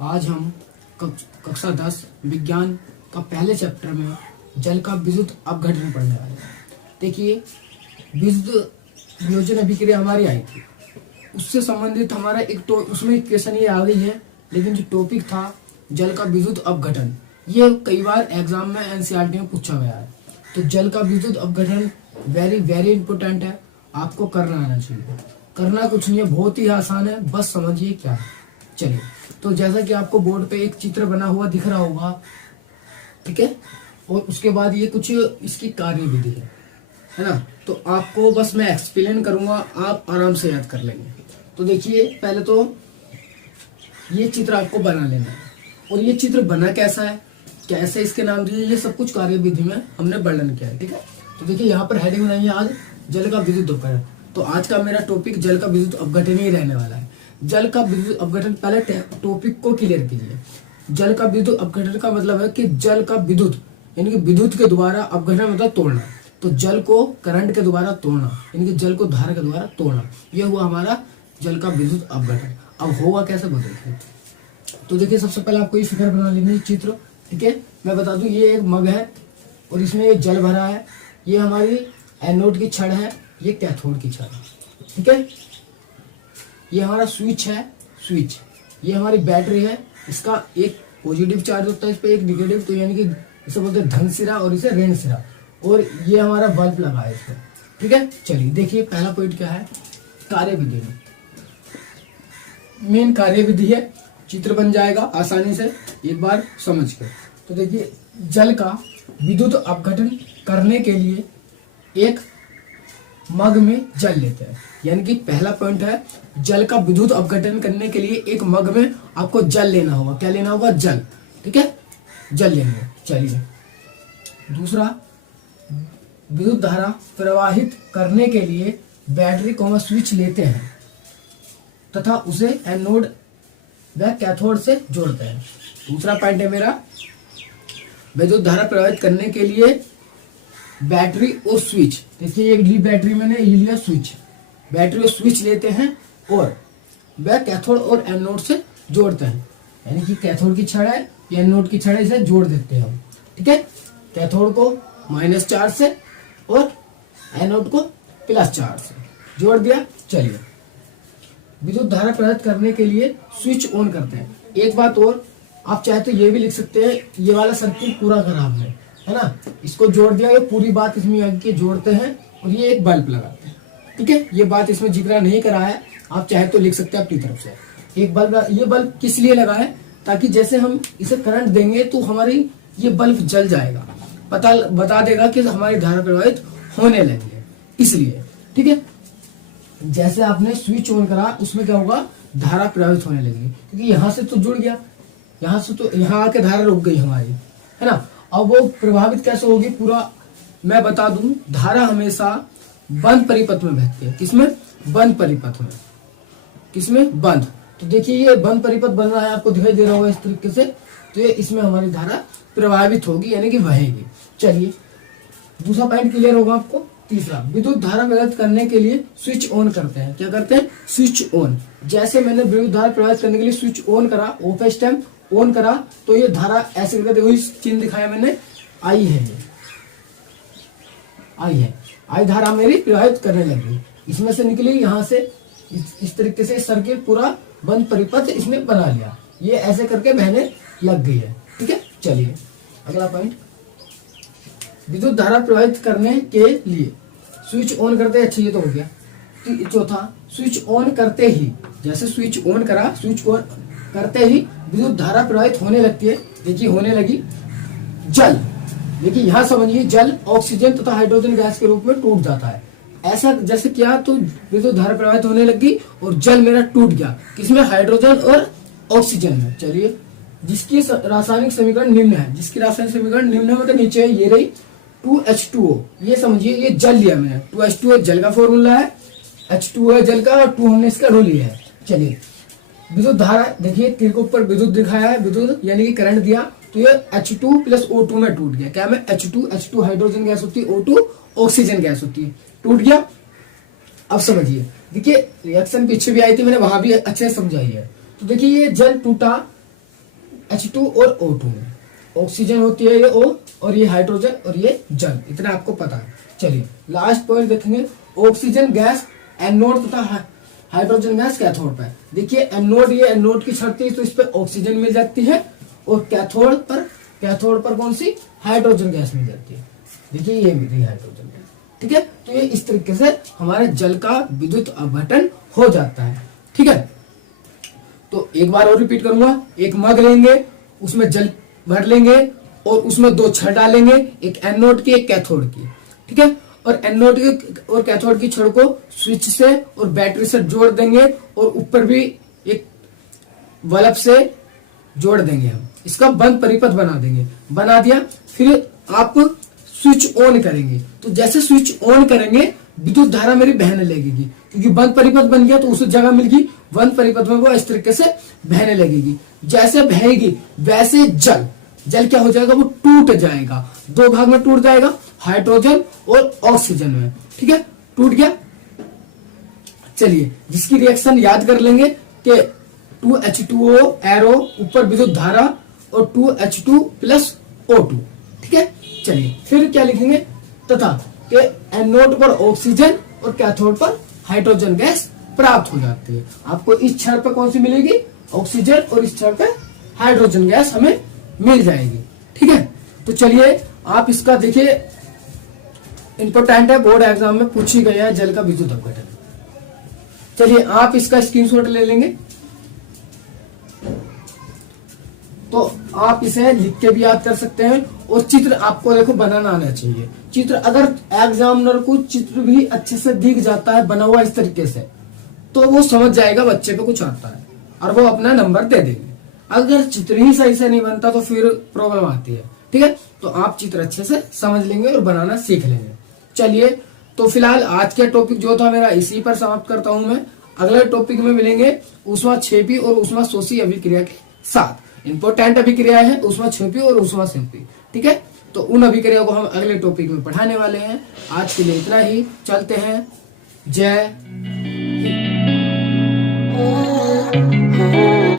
आज हम कक्षा 10 विज्ञान का पहले चैप्टर में जल का विद्युत अपघटन पढ़ने वाले हैं। देखिए, विद्युत वियोजन अभिक्रिया हमारी आई थी, उससे संबंधित हमारा उसमें एक क्वेश्चन ये आ गई है, लेकिन जो टॉपिक था जल का विद्युत अपघटन, ये कई बार एग्जाम में एनसीईआरटी में पूछा गया है। तो जल का विद्युत अपघटन वेरी वेरी इंपोर्टेंट है, आपको करना आना चाहिए। करना कुछ नहीं है, बहुत ही आसान है, बस समझिए क्या है। चलिए, तो जैसा कि आपको बोर्ड पे एक चित्र बना हुआ दिख रहा होगा, ठीक है, और उसके बाद ये कुछ इसकी कार्य विधि है ना। तो आपको बस मैं एक्सप्लेन करूंगा, आप आराम से याद कर लेंगे। तो देखिए, पहले तो ये चित्र आपको बना लेना है, और ये चित्र बना कैसा है, कैसे इसके नाम दिए, ये सब कुछ कार्य विधि में हमने वर्णन किया है, ठीक है। तो देखिए, यहाँ पर हेडिंग बनाई है आज जल का विद्युत अपघटन। तो आज का मेरा टॉपिक जल का विद्युत अपघटन ही रहने वाला है। जल का विद्युत अपघटन, पहले टॉपिक को क्लियर कीजिए। जल का विद्युत अपघटन का मतलब है कि जल का विद्युत यानी कि विद्युत के द्वारा अपघटन मतलब तोड़ना। तो जल को करंट के द्वारा तोड़ना, यानी कि जल को धारा के द्वारा तोड़ना, यह हुआ हमारा जल का विद्युत अपघटन। अब होगा कैसे वो देखिए। तो देखिए, सबसे पहले आपको ये फिगर बना लेनी है, चित्र, ठीक है। मैं बता दूं, ये एक मग है और इसमें ये जल भरा है। ये हमारी एनोड की छड़ है, ये कैथोड की छड़ है, ठीक है। ये हमारा स्विच है, स्विच। ये हमारी बैटरी है, इसका एक पॉजिटिव चार्ज होता है इस पे, एक निगेटिव, तो यानी कि इसे बोलते हैं धन सिरा और इसे ऋण सिरा। और ये हमारा बल्ब लगा है इसमें, ठीक है। चलिए देखिए, पहला पॉइंट क्या है, कार्य विधि में। मेन कार्य विधि है, चित्र बन जाएगा आसानी से एक बार समझ कर। तो देखिए, जल का विद्युत अपघटन करने के लिए एक मग में जल लेते हैं, यानी कि पहला पॉइंट है, जल का विद्युत अपघटन करने के लिए एक मग में आपको जल लेना होगा। क्या लेना होगा? जल, ठीक है, जल लेंगे। चलिए, दूसरा, विद्युत धारा प्रवाहित करने के लिए बैटरी को स्विच लेते हैं तथा उसे एनोड व कैथोड से जोड़ते हैं। दूसरा पॉइंट है मेरा, विद्युत धारा प्रवाहित करने के लिए बैटरी और स्विच। देखिए, एक ली बैटरी मैंने, ये लिया स्विच, बैटरी और स्विच लेते हैं और वह कैथोड और एनोड से जोड़ते हैं। यानी कि कैथोड की छड़ है, एनोड की छड़ है, इसे जोड़ देते हैं हम, ठीक है। कैथोड को माइनस चार्ज से और एनोड को प्लस चार्ज से जोड़ दिया। चलिए, विद्युत धारा प्रवाहित करने के लिए स्विच ऑन करते हैं। एक बात और, आप चाहे तो ये भी लिख सकते हैं, ये वाला सर्किट पूरा खराब है ना, इसको जोड़ दिया, ये पूरी बात इसमें आगे जोड़ते हैं और ये एक बल्ब लगाते हैं, ठीक है। ये बात इसमें जिक्र नहीं करा है, आप चाहे तो लिख सकते हैं अपनी तरफ से। एक बल्ब, ये बल्ब किस लिए लगा है, ताकि जैसे हम इसे करंट देंगे तो हमारी ये बल्ब जल जाएगा, बता देगा कि हमारी धारा प्रवाहित होने लगी है, इसलिए, ठीक है। जैसे आपने स्विच ऑन करा, उसमें क्या होगा, धारा प्रवाहित होने लगी, क्योंकि यहाँ से तो जुड़ गया, यहाँ से तो यहाँ आके धारा रुक गई हमारी, है ना। अब वो प्रभावित कैसे होगी पूरा मैं बता दूं। धारा हमेशा बंद परिपथ में बहती है। किसमें? बंद परिपथ में। किसमें? बंद। तो देखिए, ये बंद परिपथ बन रहा है, आपको दिखाई दे रहा होगा इस तरीके से। तो ये इसमें हमारी धारा प्रभावित होगी, यानी कि बहेगी। चलिए, दूसरा पॉइंट क्लियर होगा आपको। तीसरा, विद्युत धारा प्रवाहित करने के लिए स्विच ऑन करते हैं। क्या करते हैं? Switch on. जैसे मैंने विद्युत धारा प्रवाहित करने के लिए स्विच ऑन करा, ओपन स्टेम ऑन करा, तो ये धारा ऐसे करके, देखो इस चिन्ह दिखाया मैंने, आई है, ये आई है, आई धारा मेरी प्रवाहित करने लगी, इसमें से निकली, यहाँ से इस तरीके से सर्किट पूरा बंद परिपथ इसमें बना लिया, ये ऐसे करके बहने लग गई है, ठीक है। चलिए, अगला पॉइंट, विद्युत धारा प्रवाहित करने के लिए स्विच ऑन करते हैं। अच्छा, ये तो हो गया। चौथा, स्विच ऑन करते ही, जैसे स्विच ऑन करा, स्विच ऑन करते ही विद्युत धारा प्रवाहित होने लगती है। देखिए, होने लगी। जल, देखिए यहाँ समझिए, जल ऑक्सीजन तथा हाइड्रोजन गैस के रूप में टूट जाता है। ऐसा जैसे क्या, तो विद्युत धारा प्रवाहित होने लगी और जल मेरा टूट गया, किसमें? हाइड्रोजन और ऑक्सीजन में। चलिए, जिसकी रासायनिक समीकरण निम्न है, जिसकी रासायनिक समीकरण निम्न है मतलब नीचे है, ये रही 2H2O। ये समझिए, ये जल लिया मैंने, 2H2O जल का फॉर्मूला है, H2O है जल का, और 2 हमने इसका रो लिया है। चलिए, विद्युत धारा, देखिए तीर के ऊपर विद्युत दिखाया है, विद्युत यानी कि करंट दिया, तो ये H2 + O2 में टूट गया। क्या में? H2 हाइड्रोजन गैस होती है, O2 ऑक्सीजन गैस होती है, टूट गया। अब समझिए, देखिए रिएक्शन पीछे भी आई थी, मैंने वहां भी अच्छे से समझाई है। तो देखिए, ये जल टूटा, H2 और O2 में। ऑक्सीजन होती है ये O और ये हाइड्रोजन और ये जल, इतना आपको पता है। चलिए लास्ट पॉइंट देखेंगे, ऑक्सीजन गैस एनोड तथा हाइड्रोजन गैस कैथोड पर। देखिए एनोड, ये एनोड की छड़ती है तो इस पे ऑक्सीजन मिल जाती है और कैथोड पर कौन सी, हाइड्रोजन गैस मिल जाती है। देखिए ये मिल रही है हाइड्रोजन गैस, ठीक है। तो ये इस तरीके से हमारे जल का विद्युत अपघटन हो जाता है, ठीक है। तो एक बार और रिपीट करूंगा, एक मग लेंगे, उसमें जल भर लेंगे और उसमें दो छड़ डालेंगे, एक एनोड की एक कैथोड की, ठीक है। और एनोड की और कैथोड की छड़ को स्विच से और बैटरी से जोड़ देंगे और ऊपर भी एक बल्ब से जोड़ देंगे हम, इसका बंद परिपथ बना देंगे। बना दिया, फिर आप स्विच ऑन करेंगे, तो जैसे स्विच ऑन करेंगे विद्युत धारा मेरी बहने लगेगी, क्योंकि बंद परिपथ बन गया तो उस जगह मिल गई, बंद परिपथ में वो इस तरीके से बहने लगेगी। जैसे बहेगी वैसे जल क्या हो जाएगा, वो टूट जाएगा, दो भाग में टूट जाएगा, हाइड्रोजन और ऑक्सीजन में, ठीक है। टूट गया। चलिए जिसकी रिएक्शन याद कर लेंगे कि 2H2O एरो ऊपर विद्युत धारा और 2H2 प्लस O2, ठीक है। चलिए फिर क्या लिखेंगे, तथा कि एनोड पर ऑक्सीजन और कैथोड पर हाइड्रोजन गैस प्राप्त हो जाती है। आपको इस छड़ पे कौन सी मिलेगी, ऑक्सीजन, और इस छड़ पे हाइड्रोजन गैस हमें मिल जाएगी, ठीक है। तो चलिए आप इसका देखिए, इंपॉर्टेंट है, बोर्ड एग्जाम में पूछी गया है जल का विद्युत अपघटन। चलिए आप इसका स्क्रीनशॉट ले लेंगे, तो आप इसे लिख के भी याद कर सकते हैं। और चित्र आपको देखो बनाना आना चाहिए। चित्र अगर एग्जामिनर को चित्र भी अच्छे से दिख जाता है बना हुआ इस तरीके से, तो वो समझ जाएगा बच्चे को कुछ आता है और वो अपना नंबर दे देंगे। अगर चित्र ही सही से नहीं बनता तो फिर प्रॉब्लम आती है, ठीक है। तो आप चित्र अच्छे से समझ लेंगे और बनाना सीख लेंगे। चलिए तो फिलहाल आज के टॉपिक जो था मेरा इसी पर समाप्त करता हूं मैं। अगले टॉपिक में मिलेंगे ऊष्माक्षेपी और ऊष्माशोषी अभिक्रिया के साथ। इंपॉर्टेंट अभिक्रिया है ऊष्माक्षेपी और ऊष्माशोषी, ठीक है। तो उन अभिक्रिया को हम अगले टॉपिक में पढ़ाने वाले हैं। आज के लिए इतना ही, चलते हैं। जय हिंद।